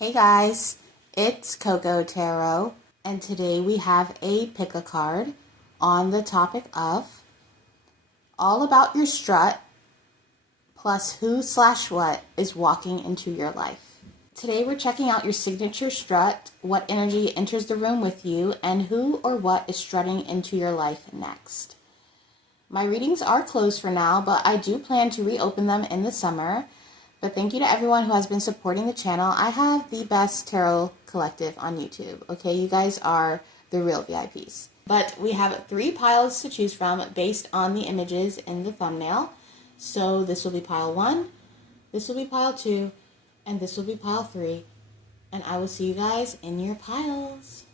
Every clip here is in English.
Hey guys, it's Coco Tarot, and today we have a pick-a-card on the topic of all about your strut plus who/what is walking into your life. Today we're checking out your signature strut, what energy enters the room with you, and who or what is strutting into your life next. My readings are closed for now, but I do plan to reopen them in the summer. But thank you to everyone who has been supporting the channel. I have the best tarot collective on YouTube. Okay, you guys are the real VIPs. But we have 3 piles to choose from based on the images in the thumbnail. So this will be pile 1, this will be pile 2, and this will be pile 3. And I will see you guys in your piles.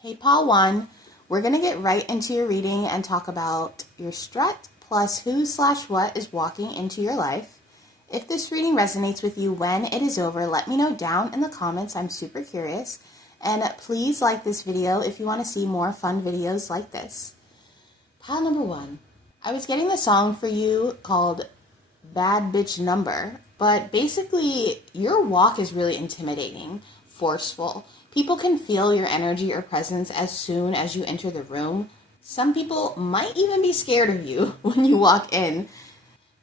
Hey, pile 1, we're going to get right into your reading and talk about your strut plus who/what is walking into your life. If this reading resonates with you when it is over, let me know down in the comments. I'm super curious. And please like this video if you want to see more fun videos like this. Pile number 1. I was getting the song for you called Bad Bitch Number, but basically your walk is really intimidating, forceful. People can feel your energy or presence as soon as you enter the room. Some people might even be scared of you when you walk in.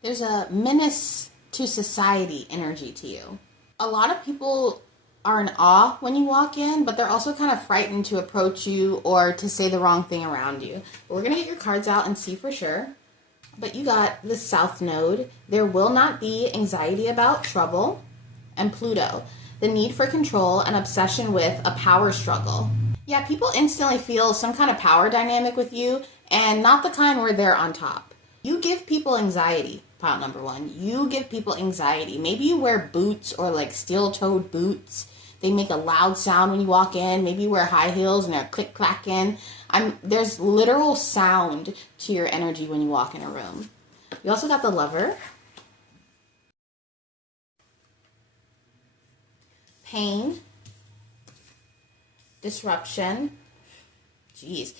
There's a menace to society energy to you. A lot of people are in awe when you walk in, but they're also kind of frightened to approach you or to say the wrong thing around you. We're going to get your cards out and see for sure. But you got the South Node. There will not be anxiety about trouble. And Pluto, the need for control and obsession with a power struggle. Yeah, people instantly feel some kind of power dynamic with you, and not the kind where they're on top. You give people anxiety. Pile number 1. You give people anxiety. Maybe you wear boots or like steel-toed boots. They make a loud sound when you walk in. Maybe you wear high heels and they're click-clacking. There's literal sound to your energy when you walk in a room. You also got the Lover. Pain. Disruption. Jeez.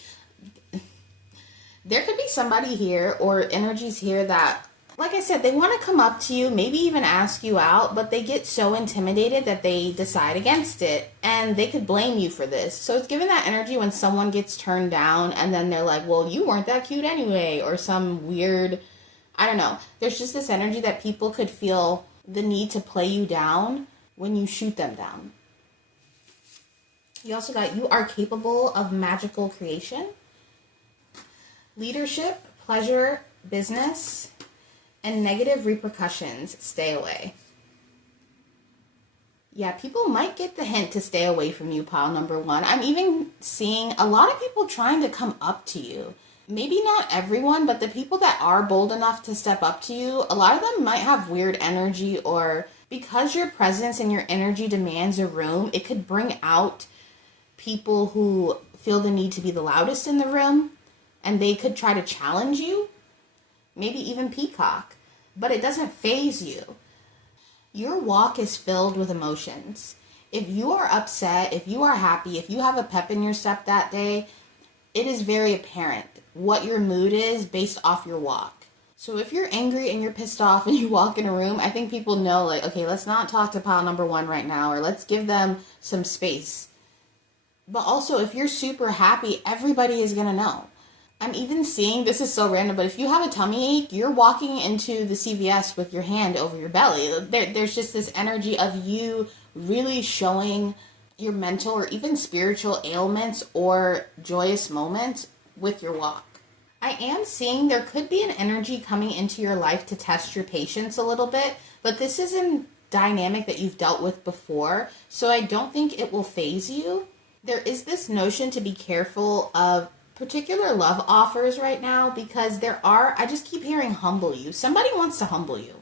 There could be somebody here or energies here that, like I said, they want to come up to you, maybe even ask you out, but they get so intimidated that they decide against it, and they could blame you for this. So it's given that energy when someone gets turned down, and then they're like, well, you weren't that cute anyway, or some weird, I don't know. There's just this energy that people could feel the need to play you down when you shoot them down. You also got, you are capable of magical creation. Leadership, pleasure, business, and negative repercussions. Stay away. Yeah, people might get the hint to stay away from you, pile number 1. I'm even seeing a lot of people trying to come up to you. Maybe not everyone, but the people that are bold enough to step up to you, a lot of them might have weird energy, or because your presence and your energy demands a room, it could bring out people who feel the need to be the loudest in the room, and they could try to challenge you. Maybe even peacock, but it doesn't faze you. Your walk is filled with emotions. If you are upset, if you are happy, if you have a pep in your step that day, it is very apparent what your mood is based off your walk. So if you're angry and you're pissed off and you walk in a room, I think people know, like, okay, let's not talk to pile number 1 right now, or let's give them some space. But also, if you're super happy, everybody is going to know. I'm even seeing, this is so random, but if you have a tummy ache, you're walking into the CVS with your hand over your belly. There's just this energy of you really showing your mental or even spiritual ailments or joyous moments with your walk. I am seeing there could be an energy coming into your life to test your patience a little bit, but this is a dynamic that you've dealt with before, so I don't think it will faze you. There is this notion to be careful of particular love offers right now, because I just keep hearing humble you. Somebody wants to humble you.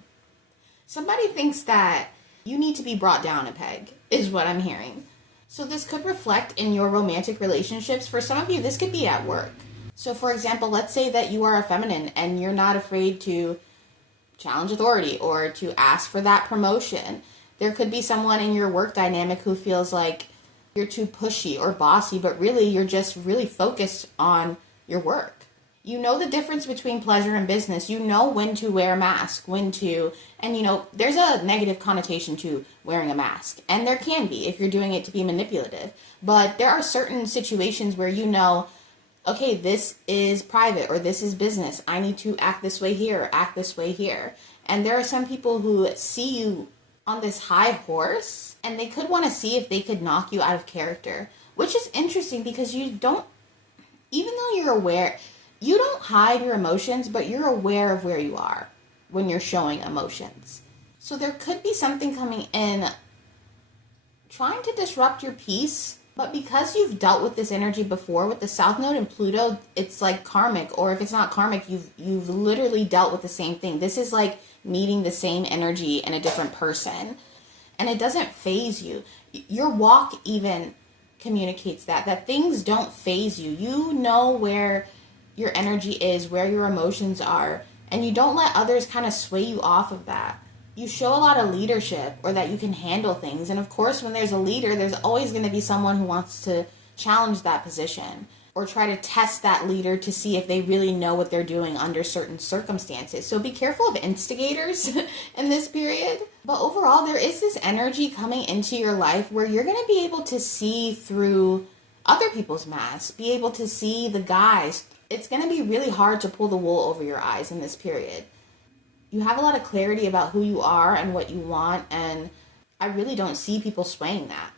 Somebody thinks that you need to be brought down a peg, is what I'm hearing. So this could reflect in your romantic relationships. For some of you, this could be at work. So for example, let's say that you are a feminine and you're not afraid to challenge authority or to ask for that promotion. There could be someone in your work dynamic who feels like you're too pushy or bossy, but really you're just really focused on your work. You know the difference between pleasure and business. You know when to wear a mask, and there's a negative connotation to wearing a mask. And there can be if you're doing it to be manipulative. But there are certain situations where okay, this is private or this is business. I need to act this way here, or act this way here. And there are some people who see you on this high horse and they could want to see if they could knock you out of character, which is interesting because even though you're aware, you don't hide your emotions, but you're aware of where you are when you're showing emotions. So there could be something coming in trying to disrupt your peace, but because you've dealt with this energy before with the South Node and Pluto, it's like karmic, or if it's not karmic, you've literally dealt with the same thing. This is like meeting the same energy in a different person, and it doesn't faze you. Your walk even communicates that things don't faze you. You know where your energy is, where your emotions are, and you don't let others kind of sway you off of that. You show a lot of leadership, or that you can handle things. And of course, when there's a leader, there's always going to be someone who wants to challenge that position or try to test that leader to see if they really know what they're doing under certain circumstances. So be careful of instigators in this period. But overall, there is this energy coming into your life where you're going to be able to see through other people's masks, be able to see the guys. It's going to be really hard to pull the wool over your eyes in this period. You have a lot of clarity about who you are and what you want, and I really don't see people swaying that.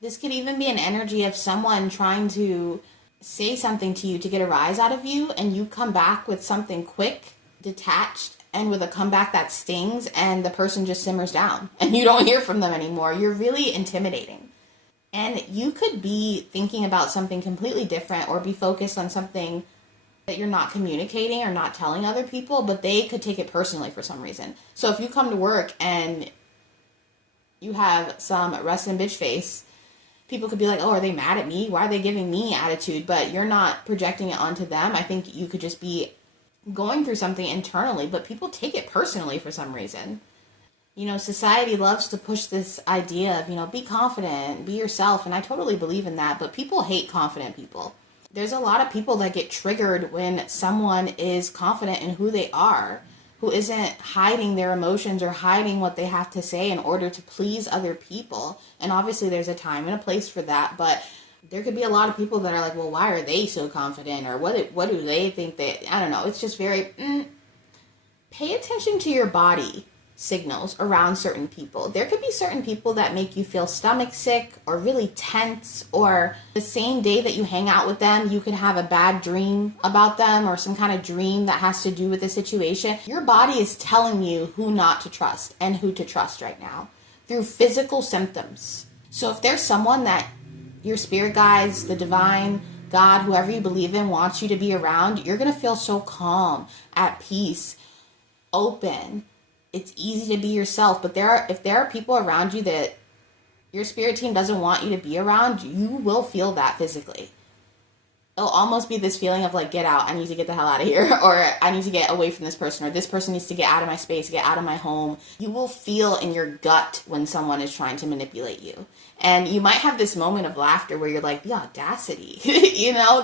This could even be an energy of someone trying to say something to you to get a rise out of you, and you come back with something quick, detached, and with a comeback that stings, and the person just simmers down, and you don't hear from them anymore. You're really intimidating. And you could be thinking about something completely different, or be focused on something that you're not communicating or not telling other people, but they could take it personally for some reason. So if you come to work and you have some resting bitch face, people could be like, oh, are they mad at me? Why are they giving me attitude? But you're not projecting it onto them. I think you could just be going through something internally, but people take it personally for some reason. Society loves to push this idea of, be confident, be yourself. And I totally believe in that, but people hate confident people. There's a lot of people that get triggered when someone is confident in who they are, who isn't hiding their emotions or hiding what they have to say in order to please other people. And obviously there's a time and a place for that, but there could be a lot of people that are like, well, why are they so confident? Or what do they think I don't know. It's just very, pay attention to your body signals around certain people. There could be certain people that make you feel stomach sick or really tense, or the same day that you hang out with them, you could have a bad dream about them or some kind of dream that has to do with the situation. Your body is telling you who not to trust and who to trust right now through physical symptoms. So if there's someone that your spirit guides, the divine, God, whoever you believe in, wants you to be around, you're going to feel so calm, at peace, open. It's easy to be yourself, but if there are people around you that your spirit team doesn't want you to be around, you will feel that physically. It'll almost be this feeling of like, get out, I need to get the hell out of here, or I need to get away from this person, or this person needs to get out of my space, get out of my home. You will feel in your gut when someone is trying to manipulate you. And you might have this moment of laughter where you're like, the audacity,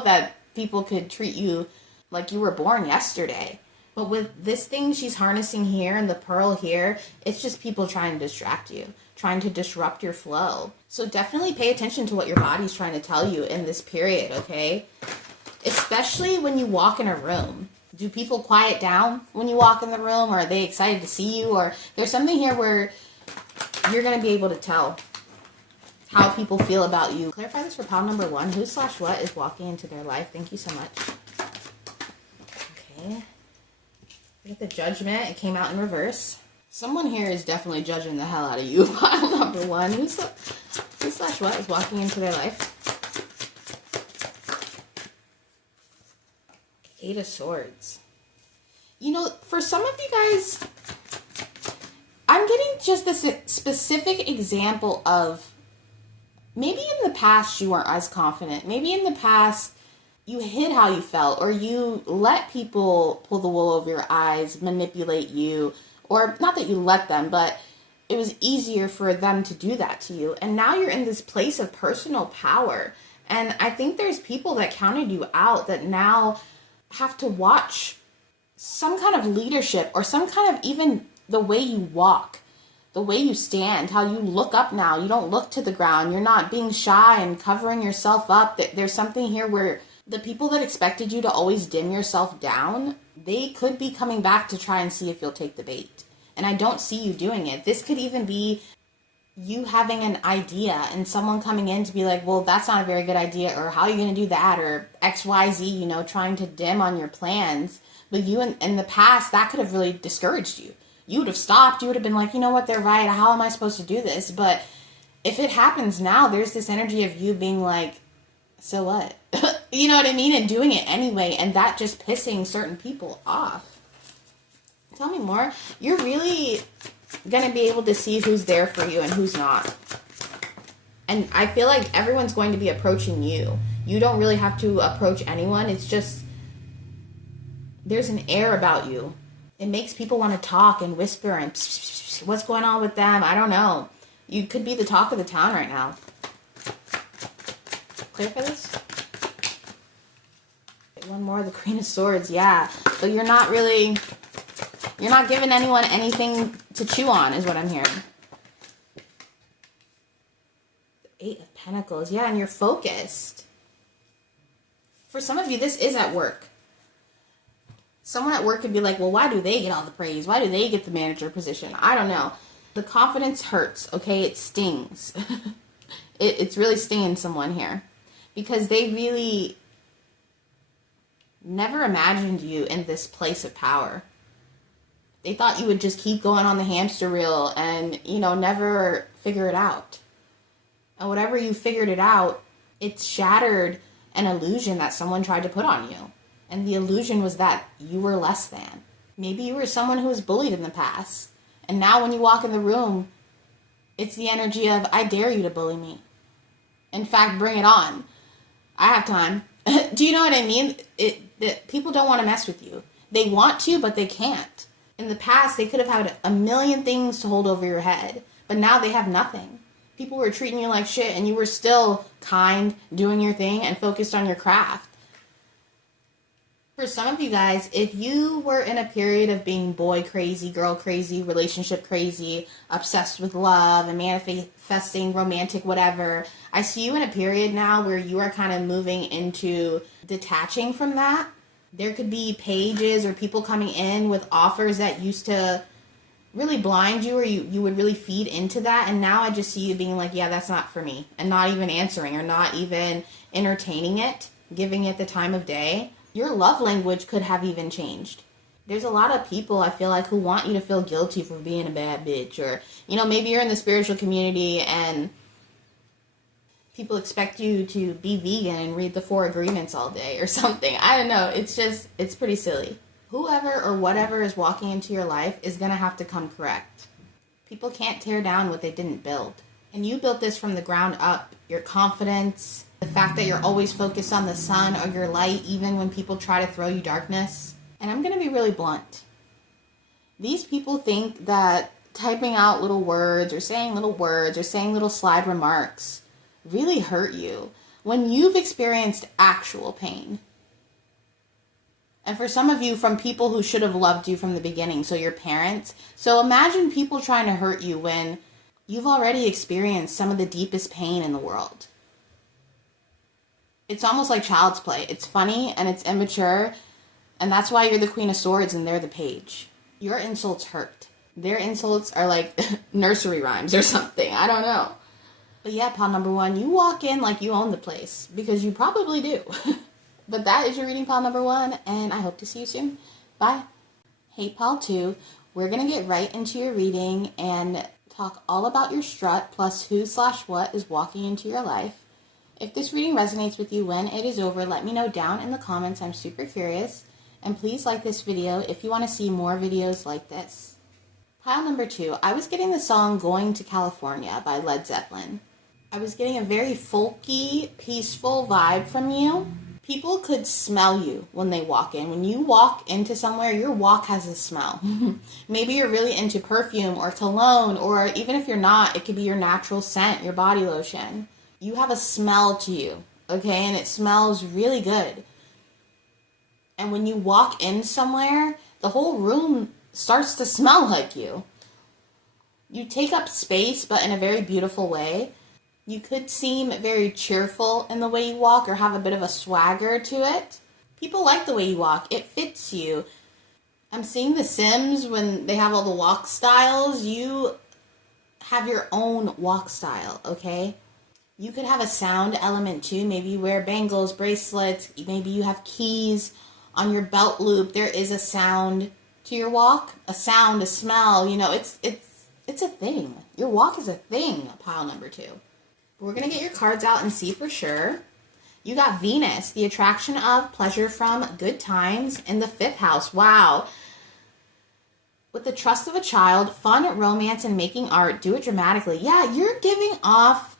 that people could treat you like you were born yesterday. But with this thing she's harnessing here and the pearl here, it's just people trying to distract you, trying to disrupt your flow. So definitely pay attention to what your body's trying to tell you in this period, okay? Especially when you walk in a room. Do people quiet down when you walk in the room? Or are they excited to see you? Or there's something here where you're going to be able to tell how people feel about you. Clarify this for pile number 1. Who/what is walking into their life? Thank you so much. Okay. Get the Judgment. It came out in reverse. Someone here is definitely judging the hell out of you. Pile number 1. Who/what is walking into their life? 8 of Swords. For some of you guys, I'm getting just this specific example of maybe in the past you weren't as confident. Maybe in the past you hid how you felt, or you let people pull the wool over your eyes, manipulate you, or not that you let them, but it was easier for them to do that to you. And now you're in this place of personal power. And I think there's people that counted you out that now have to watch some kind of leadership or some kind of even the way you walk, the way you stand, how you look up now. You don't look to the ground. You're not being shy and covering yourself up. There's something here where the people that expected you to always dim yourself down, they could be coming back to try and see if you'll take the bait. And I don't see you doing it. This could even be you having an idea and someone coming in to be like, well, that's not a very good idea, or how are you going to do that, or XYZ, trying to dim on your plans. But you, in the past, that could have really discouraged you. You would have stopped. You would have been like, you know what, they're right. How am I supposed to do this? But if it happens now, there's this energy of you being like, so what? You know what I mean? And doing it anyway. And that just pissing certain people off. Tell me more. You're really going to be able to see who's there for you and who's not. And I feel like everyone's going to be approaching you. You don't really have to approach anyone. It's just, there's an air about you. It makes people want to talk and whisper and pss, what's going on with them? I don't know. You could be the talk of the town right now. Clear for this? One more, the Queen of Swords, yeah. But you're not giving anyone anything to chew on, is what I'm hearing. The Eight of Pentacles, yeah, and you're focused. For some of you, this is at work. Someone at work could be like, well, why do they get all the praise? Why do they get the manager position? I don't know. The confidence hurts, okay? It stings. It's really stinging someone here. Because they really never imagined you in this place of power. They thought you would just keep going on the hamster wheel and, never figure it out. And whatever you figured it out, it shattered an illusion that someone tried to put on you. And the illusion was that you were less than. Maybe you were someone who was bullied in the past. And now when you walk in the room, it's the energy of, I dare you to bully me. In fact, bring it on. I have time. Do you know what I mean? People don't want to mess with you. They want to, but they can't. In the past, they could have had a million things to hold over your head. But now they have nothing. People were treating you like shit, and you were still kind, doing your thing, and focused on your craft. For some of you guys, if you were in a period of being boy crazy, girl crazy, relationship crazy, obsessed with love and manifesting romantic whatever, I see you in a period now where you are kind of moving into detaching from that. There could be pages or people coming in with offers that used to really blind you, or you would really feed into that. And now I just see you being like, yeah, that's not for me. And not even answering or not even entertaining it, giving it the time of day. Your love language could have even changed. There's a lot of people, I feel like, who want you to feel guilty for being a bad bitch. Or, maybe you're in the spiritual community and people expect you to be vegan and read the 4 agreements all day or something. I don't know. It's pretty silly. Whoever or whatever is walking into your life is going to have to come correct. People can't tear down what they didn't build. And you built this from the ground up. Your confidence, the fact that you're always focused on the sun or your light, even when people try to throw you darkness. And I'm going to be really blunt. These people think that typing out little words or saying little slide remarks really hurt you when you've experienced actual pain. And for some of you, from people who should have loved you from the beginning, so your parents. So imagine people trying to hurt you when you've already experienced some of the deepest pain in the world. It's almost like child's play. It's funny and it's immature, and that's why you're the Queen of Swords and they're the Page. Your insults hurt. Their insults are like nursery rhymes or something. I don't know. But yeah, pile number 1, you walk in like you own the place, because you probably do. But that is your reading, pile number 1, and I hope to see you soon. Bye. Hey, pile 2, we're going to get right into your reading and talk all about your strut plus who/what is walking into your life. If this reading resonates with you when it is over, let me know down in the comments. I'm super curious. And please like this video if you want to see more videos like this. Pile number 2, I was getting the song Going to California by Led Zeppelin. I was getting a very folky, peaceful vibe from you. People could smell you when they walk in. When you walk into somewhere, your walk has a smell. Maybe you're really into perfume or cologne, or even if you're not, it could be your natural scent, your body lotion. You have a smell to you, okay? And it smells really good. And when you walk in somewhere, the whole room starts to smell like you. You take up space, but in a very beautiful way. You could seem very cheerful in the way you walk or have a bit of a swagger to it. People like the way you walk. It fits you. I'm seeing The Sims when they have all the walk styles. You have your own walk style, okay? You could have a sound element too. Maybe you wear bangles, bracelets. Maybe you have keys on your belt loop. There is a sound to your walk. A sound, a smell. You know, it's a thing. Your walk is a thing, pile number 2. We're going to get your cards out and see for sure. You got Venus, the attraction of pleasure from good times in the 5th house. Wow. With the trust of a child, fun, romance, and making art, do it dramatically. Yeah, you're giving off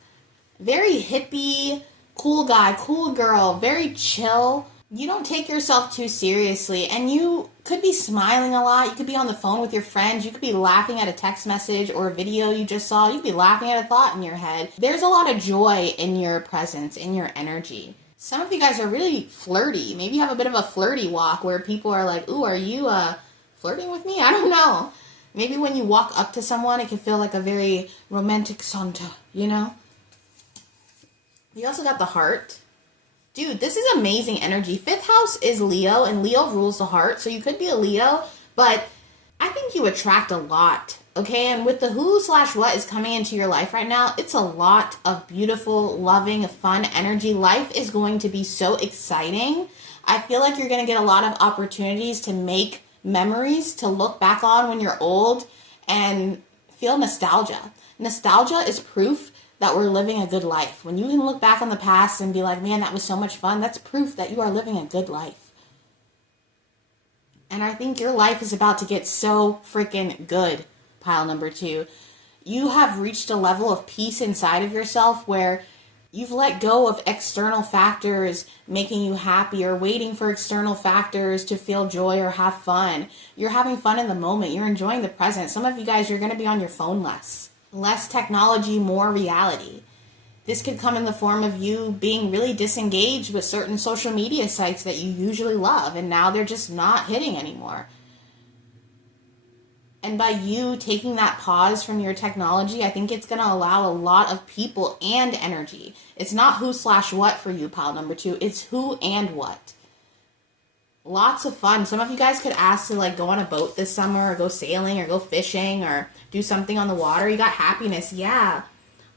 very hippie, cool guy, cool girl, very chill. You don't take yourself too seriously, and you could be smiling a lot. You could be on the phone with your friends. You could be laughing at a text message or a video you just saw. You could be laughing at a thought in your head. There's a lot of joy in your presence, in your energy. Some of you guys are really flirty. Maybe you have a bit of a flirty walk where people are like, ooh, are you flirting with me? I don't know. Maybe when you walk up to someone, it can feel like a very romantic saunter, you know? You also got the heart. Dude, this is amazing energy. 5th house is Leo, and Leo rules the heart. So you could be a Leo, but I think you attract a lot, okay? And with the who/what is coming into your life right now, it's a lot of beautiful, loving, fun energy. Life is going to be so exciting. I feel like you're going to get a lot of opportunities to make memories to look back on when you're old and feel nostalgia. Nostalgia is proof that we're living a good life. When you can look back on the past and be like, man, that was so much fun, that's proof that you are living a good life. And I think your life is about to get so freaking good, pile number 2. You have reached a level of peace inside of yourself where you've let go of external factors making you happy or waiting for external factors to feel joy or have fun. You're having fun in the moment. You're enjoying the present. Some of you guys, you're going to be on your phone less. Less technology, more reality. This could come in the form of you being really disengaged with certain social media sites that you usually love, and now they're just not hitting anymore. And by you taking that pause from your technology, I think it's going to allow a lot of people and energy. It's not who/what for you, pile number 2. It's who and what. Lots of fun. Some of you guys could ask to like go on a boat this summer or go sailing or go fishing or do something on the water. You got happiness. Yeah.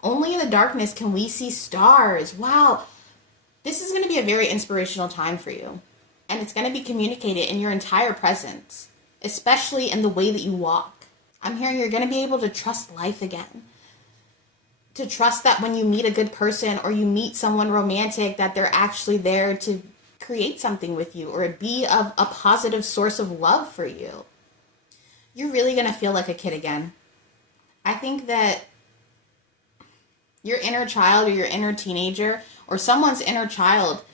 Only in the darkness can we see stars. Wow. This is going to be a very inspirational time for you. And it's going to be communicated in your entire presence, especially in the way that you walk. I'm hearing you're going to be able to trust life again. To trust that when you meet a good person or you meet someone romantic, that they're actually there to create something with you or be a positive source of love for you. You're really going to feel like a kid again. I think that your inner child or your inner teenager or someone's inner child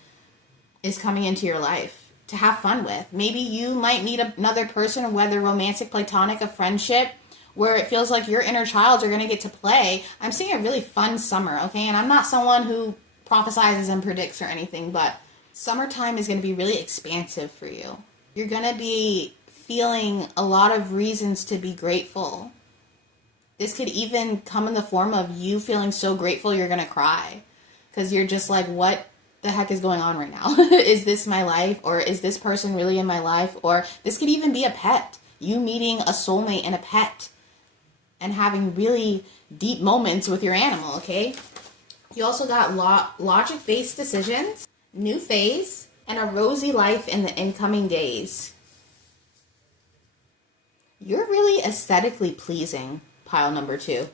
is coming into your life to have fun with. Maybe you might meet another person, whether romantic, platonic, a friendship, where it feels like your inner child are going to get to play. I'm seeing a really fun summer, okay? And I'm not someone who prophesizes and predicts or anything, but summertime is going to be really expansive for you. You're going to be feeling a lot of reasons to be grateful. This could even come in the form of you feeling so grateful you're going to cry. Because you're just like, what the heck is going on right now? Is this my life? Or is this person really in my life? Or this could even be a pet. You meeting a soulmate and a pet. And having really deep moments with your animal, okay? You also got logic-based decisions, new phase, and a rosy life in the incoming days. You're really aesthetically pleasing, pile number 2.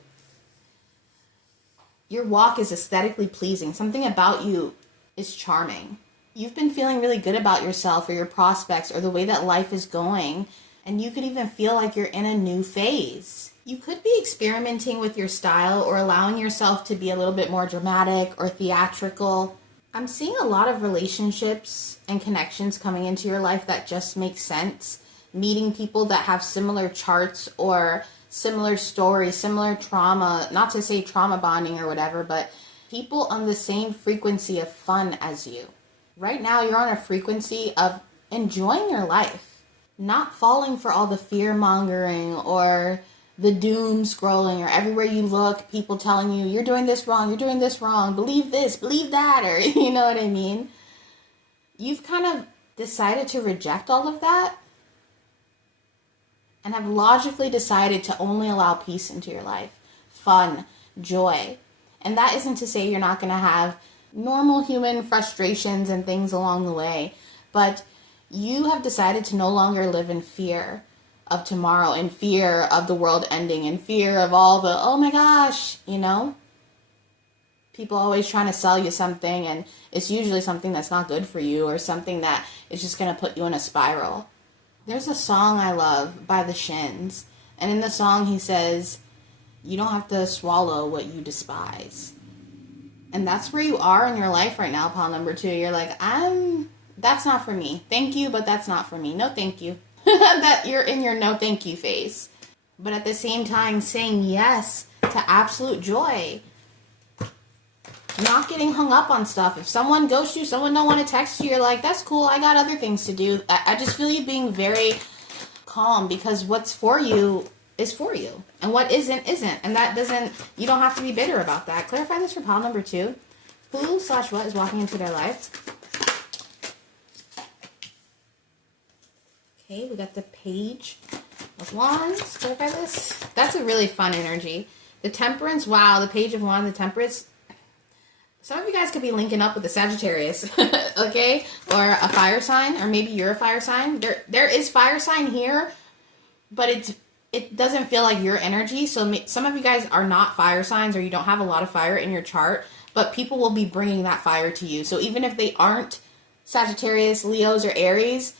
Your walk is aesthetically pleasing. Something about you is charming. You've been feeling really good about yourself or your prospects or the way that life is going, and you could even feel like you're in a new phase. You could be experimenting with your style or allowing yourself to be a little bit more dramatic or theatrical. I'm seeing a lot of relationships and connections coming into your life that just make sense. Meeting people that have similar charts or similar stories, similar trauma, not to say trauma bonding or whatever, but people on the same frequency of fun as you. Right now, you're on a frequency of enjoying your life, not falling for all the fear mongering or the doom scrolling, or everywhere you look, people telling you, you're doing this wrong, believe this, believe that, or you know what I mean? You've kind of decided to reject all of that and have logically decided to only allow peace into your life, fun, joy. And that isn't to say you're not going to have normal human frustrations and things along the way, but you have decided to no longer live in fear of tomorrow, in fear of the world ending, in fear of all the, oh my gosh, you know? People always trying to sell you something, and it's usually something that's not good for you or something that is just going to put you in a spiral. There's a song I love by the Shins, and in the song he says, you don't have to swallow what you despise. And that's where you are in your life right now, pile number 2. You're like, that's not for me. Thank you, but that's not for me. No thank you. That you're in your no thank you phase. But at the same time, saying yes to absolute joy. Not getting hung up on stuff. If someone ghosts you, someone don't want to text you, you're like, that's cool, I got other things to do. I just feel you being very calm, because what's for you is for you. And what isn't. And that doesn't, you don't have to be bitter about that. Clarify this for pile number 2. Who/what is walking into their life? Okay, we got the Page of Wands. Clarify this. That's a really fun energy. The Temperance, wow, the Page of Wands, the Temperance. Some of you guys could be linking up with the Sagittarius, okay? Or a fire sign, or maybe you're a fire sign. There is fire sign here, but it doesn't feel like your energy. So some of you guys are not fire signs, or you don't have a lot of fire in your chart, but people will be bringing that fire to you. So even if they aren't Sagittarius, Leos, or Aries,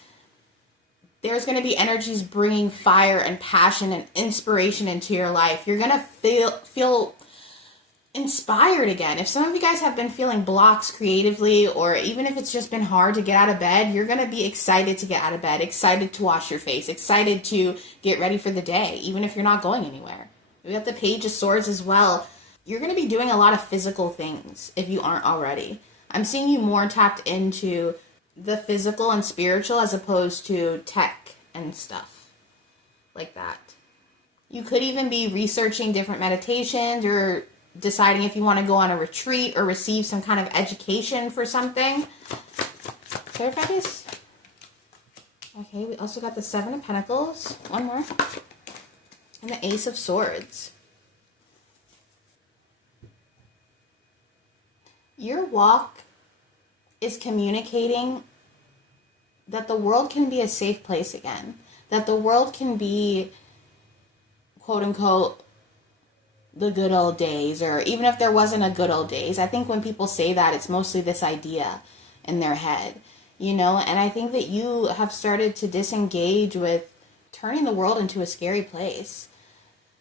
there's going to be energies bringing fire and passion and inspiration into your life. You're going to feel inspired again. If some of you guys have been feeling blocks creatively, or even if it's just been hard to get out of bed, you're going to be excited to get out of bed, excited to wash your face, excited to get ready for the day, even if you're not going anywhere. We got the Page of Swords as well. You're going to be doing a lot of physical things if you aren't already. I'm seeing you more tapped into the physical and spiritual as opposed to tech and stuff like that. You could even be researching different meditations, or deciding if you want to go on a retreat or receive some kind of education for something. Clarify this. Okay, we also got the Seven of Pentacles. One more. And the Ace of Swords. Your walk is communicating that the world can be a safe place again. That the world can be, quote unquote, the good old days, or even if there wasn't a good old days. I think when people say that, it's mostly this idea in their head, you know, and I think that you have started to disengage with turning the world into a scary place.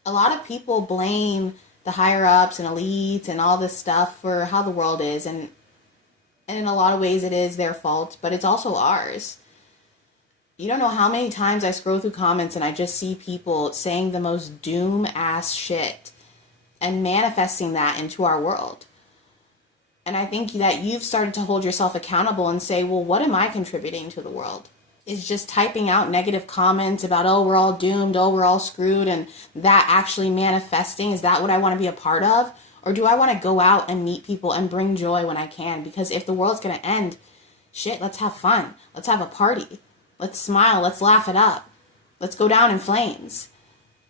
A lot of people blame the higher ups and elites and all this stuff for how the world is, and in a lot of ways it is their fault, but it's also ours. You don't know how many times I scroll through comments and I just see people saying the most doom ass shit and manifesting that into our world. And I think that you've started to hold yourself accountable and say, well, what am I contributing to the world? Is just typing out negative comments about, oh, we're all doomed, oh, we're all screwed, and that actually manifesting, is that what I want to be a part of? Or do I want to go out and meet people and bring joy when I can? Because if the world's going to end, shit, let's have fun. Let's have a party. Let's smile. Let's laugh it up. Let's go down in flames.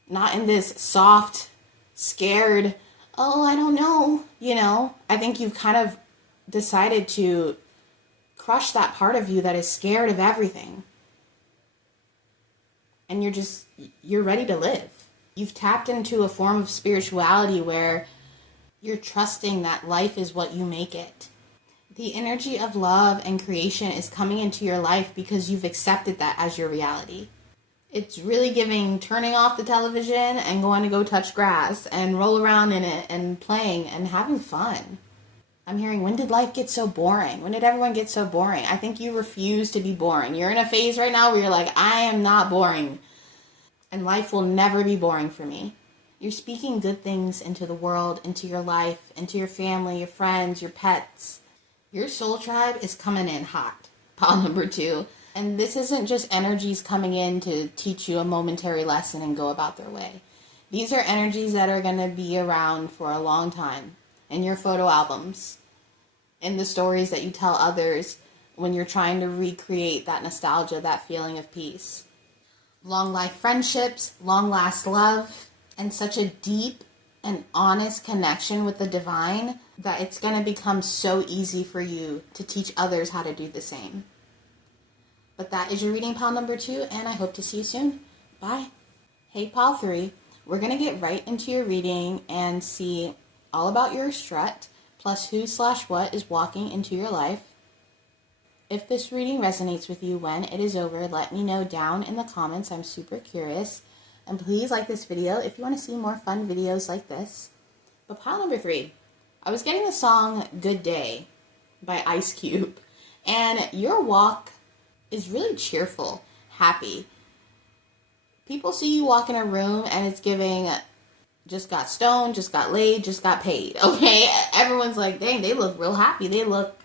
Not in this soft, scared, oh, I don't know, you know. I think you've kind of decided to crush that part of you that is scared of everything. And you're ready to live. You've tapped into a form of spirituality where you're trusting that life is what you make it. The energy of love and creation is coming into your life because you've accepted that as your reality. It's really giving turning off the television and going to go touch grass and roll around in it and playing and having fun. I'm hearing, when did life get so boring? When did everyone get so boring? I think you refuse to be boring. You're in a phase right now where you're like, I am not boring. And life will never be boring for me. You're speaking good things into the world, into your life, into your family, your friends, your pets. Your soul tribe is coming in hot. Pile number 2. And this isn't just energies coming in to teach you a momentary lesson and go about their way. These are energies that are going to be around for a long time in your photo albums, in the stories that you tell others when you're trying to recreate that nostalgia, that feeling of peace. Long life friendships, long last love, and such a deep and honest connection with the divine that it's going to become so easy for you to teach others how to do the same. But that is your reading, pile number 2, and I hope to see you soon. Bye. Hey, pile 3, we're going to get right into your reading and see all about your strut, plus who/what is walking into your life. If this reading resonates with you when it is over, let me know down in the comments. I'm super curious. And please like this video if you want to see more fun videos like this. But pile number 3, I was getting the song Good Day by Ice Cube. And your walk is really cheerful, happy. People see you walk in a room and it's giving just got stoned, just got laid, just got paid, okay? Everyone's like, dang, they look real happy. They look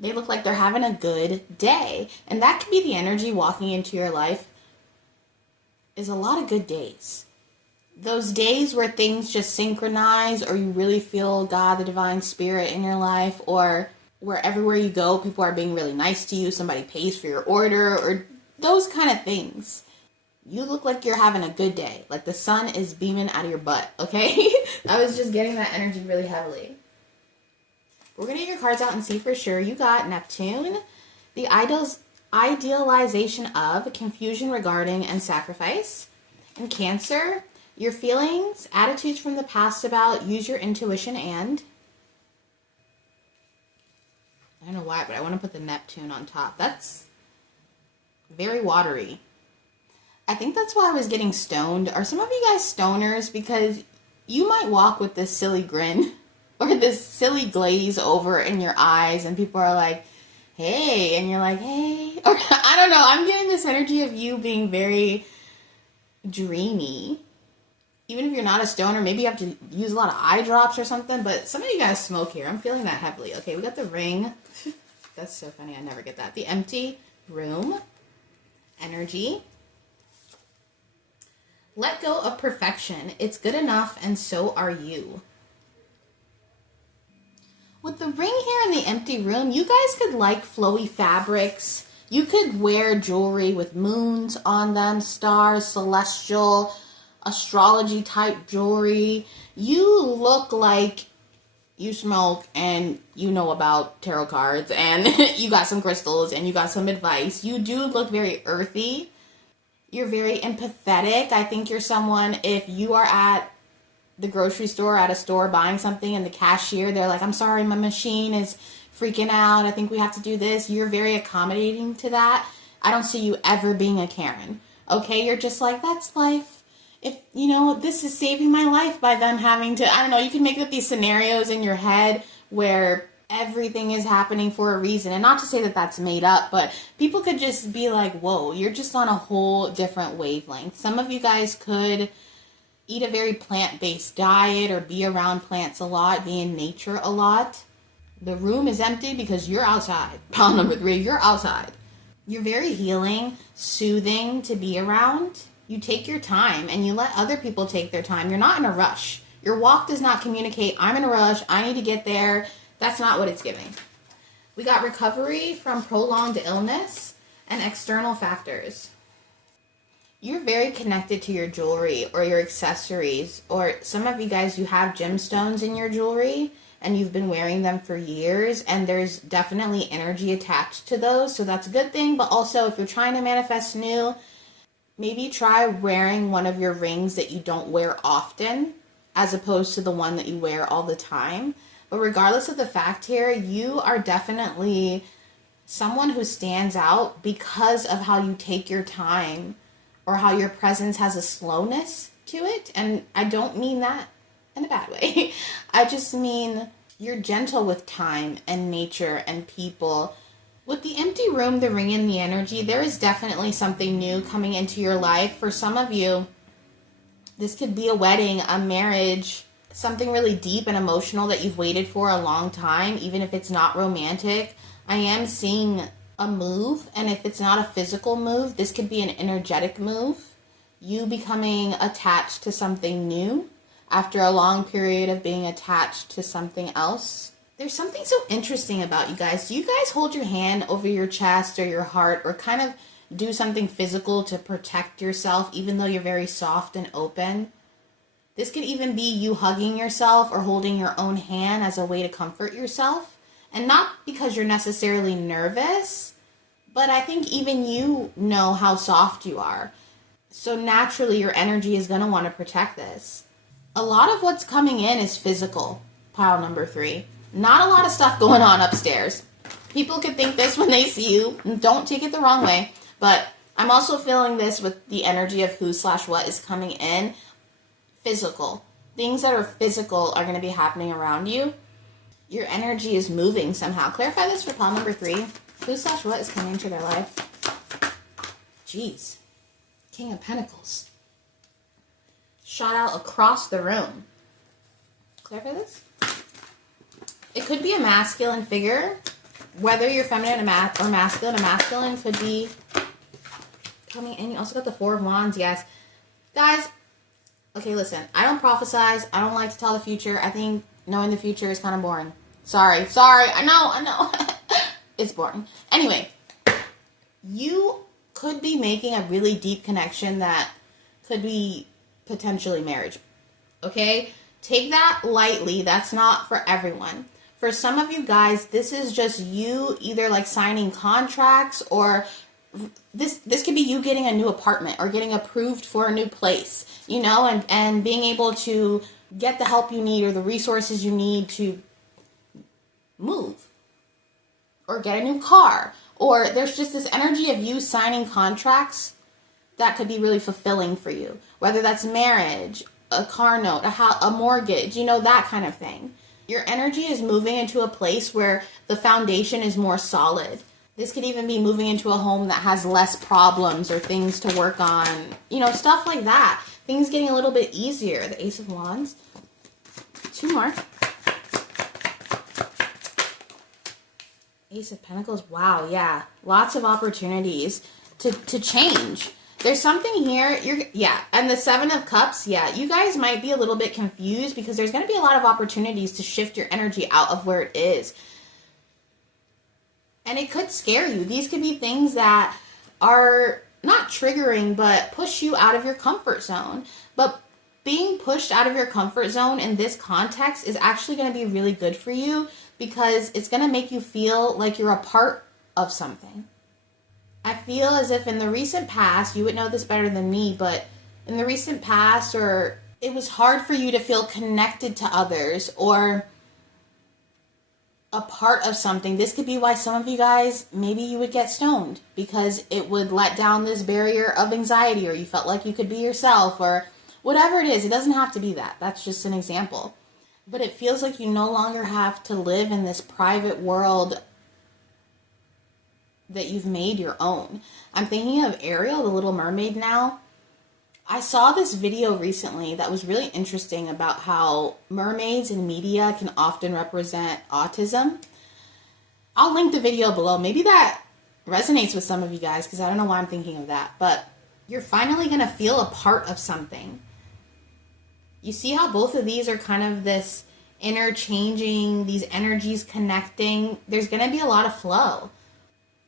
like they're having a good day. And that could be the energy walking into your life, is a lot of good days. Those days where things just synchronize, or you really feel God, the divine spirit in your life, or where everywhere you go, people are being really nice to you, somebody pays for your order, or those kind of things. You look like you're having a good day, like the sun is beaming out of your butt, okay? I was just getting that energy really heavily. We're going to get your cards out and see for sure. You got Neptune, the idealization of, confusion regarding, and sacrifice. And Cancer, your feelings, attitudes from the past about, use your intuition, and... I don't know why, but I want to put the Neptune on top. That's very watery. I think that's why I was getting stoned. Are some of you guys stoners? Because you might walk with this silly grin or this silly glaze over in your eyes and people are like, hey, and you're like, hey. Or I don't know. I'm getting this energy of you being very dreamy. Even if you're not a stoner, maybe you have to use a lot of eye drops or something. But some of you guys smoke here. I'm feeling that heavily. Okay, we got the ring. That's so funny. I never get that. The empty room. Energy. Let go of perfection. It's good enough, and so are you. With the ring here in the empty room, you guys could like flowy fabrics. You could wear jewelry with moons on them, stars, celestial, astrology type jewelry. You look like you smoke and you know about tarot cards and you got some crystals and you got some advice. You do look very earthy. You're very empathetic. I think you're someone, if you are at the grocery store, at a store buying something and the cashier, they're like, I'm sorry, my machine is freaking out. I think we have to do this. You're very accommodating to that. I don't see you ever being a Karen. Okay, you're just like, that's life. If, you know, this is saving my life by them having to, I don't know, you can make up these scenarios in your head where everything is happening for a reason. And not to say that that's made up, but people could just be like, whoa, you're just on a whole different wavelength. Some of you guys could eat a very plant-based diet or be around plants a lot, be in nature a lot. The room is empty because you're outside. Pile number 3, you're outside. You're very healing, soothing to be around. You take your time and you let other people take their time. You're not in a rush. Your walk does not communicate, I'm in a rush, I need to get there. That's not what it's giving. We got recovery from prolonged illness and external factors. You're very connected to your jewelry or your accessories, or some of you guys, you have gemstones in your jewelry and you've been wearing them for years, and there's definitely energy attached to those, so that's a good thing. But also, if you're trying to manifest new, maybe try wearing one of your rings that you don't wear often as opposed to the one that you wear all the time. But regardless of the fact here, you are definitely someone who stands out because of how you take your time or how your presence has a slowness to it. And I don't mean that in a bad way. I just mean you're gentle with time and nature and people. With the empty room, the ring, and the energy, there is definitely something new coming into your life. For some of you, this could be a wedding, a marriage, something really deep and emotional that you've waited for a long time, even if it's not romantic. I am seeing a move, and if it's not a physical move, this could be an energetic move. You becoming attached to something new after a long period of being attached to something else. There's something so interesting about you guys. Do you guys hold your hand over your chest or your heart, or kind of do something physical to protect yourself even though you're very soft and open? This could even be you hugging yourself or holding your own hand as a way to comfort yourself. And not because you're necessarily nervous, but I think even you know how soft you are. So naturally your energy is going to want to protect this. A lot of what's coming in is physical, pile number 3. Not a lot of stuff going on upstairs. People could think this when they see you. Don't take it the wrong way. But I'm also feeling this with the energy of who/what is coming in. Physical. Things that are physical are going to be happening around you. Your energy is moving somehow. Clarify this for pile number 3. Who/what is coming into their life? Jeez. King of Pentacles. Shot out across the room. Clarify this? It could be a masculine figure. Whether you're feminine or masculine, a masculine could be coming in. You also got the 4 of Wands, yes. Guys, okay, listen. I don't prophesize. I don't like to tell the future. I think knowing the future is kind of boring. Sorry. I know. It's boring. Anyway, you could be making a really deep connection that could be potentially marriage. Okay? Take that lightly. That's not for everyone. For some of you guys, this is just you either like signing contracts, or this could be you getting a new apartment or getting approved for a new place, you know, and being able to get the help you need or the resources you need to move or get a new car. Or there's just this energy of you signing contracts that could be really fulfilling for you, whether that's marriage, a car note, a mortgage, you know, that kind of thing. Your energy is moving into a place where the foundation is more solid. This could even be moving into a home that has less problems or things to work on, you know, stuff like that. Things getting a little bit easier. The Ace of Wands. 2 more. Ace of Pentacles. Wow, yeah. Lots of opportunities to change. There's something here. And the 7 of Cups, yeah. You guys might be a little bit confused because there's going to be a lot of opportunities to shift your energy out of where it is. And it could scare you. These could be things that are not triggering, but push you out of your comfort zone. But being pushed out of your comfort zone in this context is actually going to be really good for you, because it's going to make you feel like you're a part of something. I feel as if in the recent past, you would know this better than me, but in the recent past, or it was hard for you to feel connected to others or a part of something. This could be why some of you guys, maybe you would get stoned, because it would let down this barrier of anxiety, or you felt like you could be yourself, or whatever it is. It doesn't have to be that. That's just an example. But it feels like you no longer have to live in this private world that you've made your own. I'm thinking of Ariel, the Little Mermaid now. I saw this video recently that was really interesting about how mermaids in media can often represent autism. I'll link the video below. Maybe that resonates with some of you guys, because I don't know why I'm thinking of that. But you're finally going to feel a part of something. You see how both of these are kind of this interchanging, these energies connecting. There's going to be a lot of flow.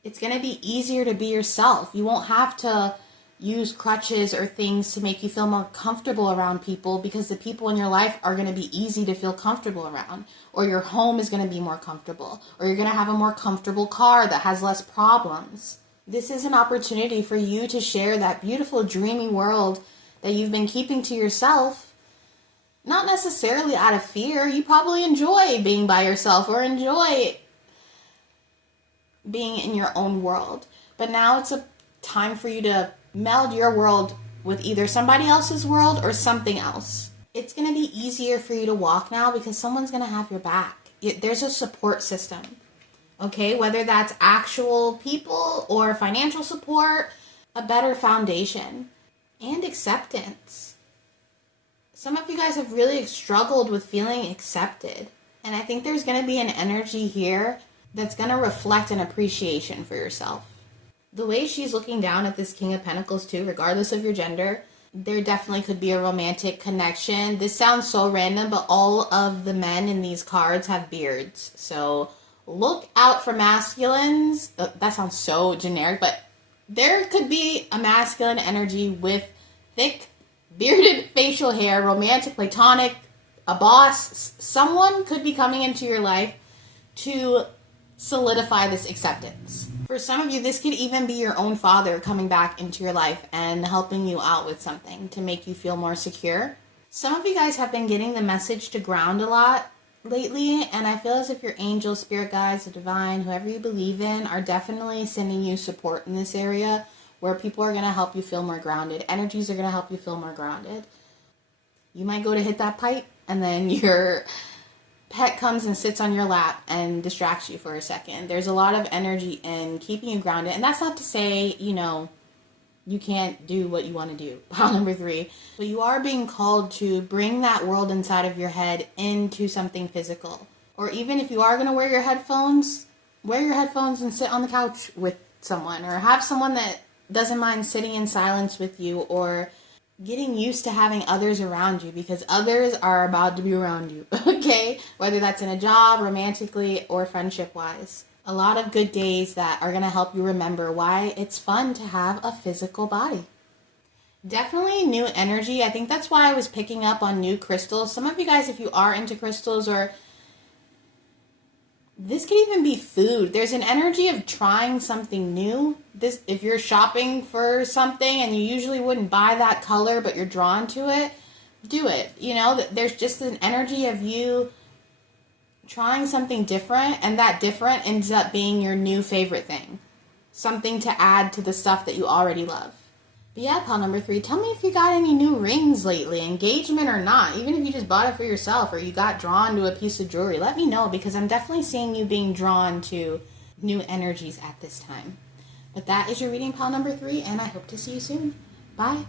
It's going to be easier to be yourself. You won't have to use crutches or things to make you feel more comfortable around people, because the people in your life are going to be easy to feel comfortable around. Or your home is going to be more comfortable. Or you're going to have a more comfortable car that has less problems. This is an opportunity for you to share that beautiful, dreamy world that you've been keeping to yourself. Not necessarily out of fear. You probably enjoy being by yourself or enjoy being in your own world. But now it's a time for you to meld your world with either somebody else's world or something else. It's going to be easier for you to walk now because someone's going to have your back. There's a support system. Okay, whether that's actual people or financial support, a better foundation, and acceptance. Some of you guys have really struggled with feeling accepted. And I think there's going to be an energy here that's going to reflect an appreciation for yourself. The way she's looking down at this King of Pentacles too, regardless of your gender, there definitely could be a romantic connection. This sounds so random, but all of the men in these cards have beards. So look out for masculines. That sounds so generic, but there could be a masculine energy with thick, bearded facial hair, romantic, platonic, a boss. Someone could be coming into your life to solidify this acceptance. For some of you, this could even be your own father coming back into your life and helping you out with something to make you feel more secure. Some of you guys have been getting the message to ground a lot lately, and I feel as if your angels, spirit guides, the divine, whoever you believe in, are definitely sending you support in this area where people are going to help you feel more grounded. Energies are going to help you feel more grounded. You might go to hit that pipe, and then your pet comes and sits on your lap and distracts you for a second. There's a lot of energy in keeping you grounded. And that's not to say, you can't do what you want to do. Pile number 3. But you are being called to bring that world inside of your head into something physical. Or even if you are going to wear your headphones and sit on the couch with someone. Or have someone that doesn't mind sitting in silence with you, or getting used to having others around you, because others are about to be around you, okay? Whether that's in a job, romantically, or friendship-wise. A lot of good days that are going to help you remember why it's fun to have a physical body. Definitely new energy. I think that's why I was picking up on new crystals. Some of you guys, if you are into crystals, or this could even be food. There's an energy of trying something new. If you're shopping for something and you usually wouldn't buy that color, but you're drawn to it, do it. There's just an energy of you trying something different, and that different ends up being your new favorite thing. Something to add to the stuff that you already love. But yeah, pile number 3, tell me if you got any new rings lately, engagement or not. Even if you just bought it for yourself or you got drawn to a piece of jewelry, let me know, because I'm definitely seeing you being drawn to new energies at this time. But that is your reading, pile number 3, and I hope to see you soon. Bye.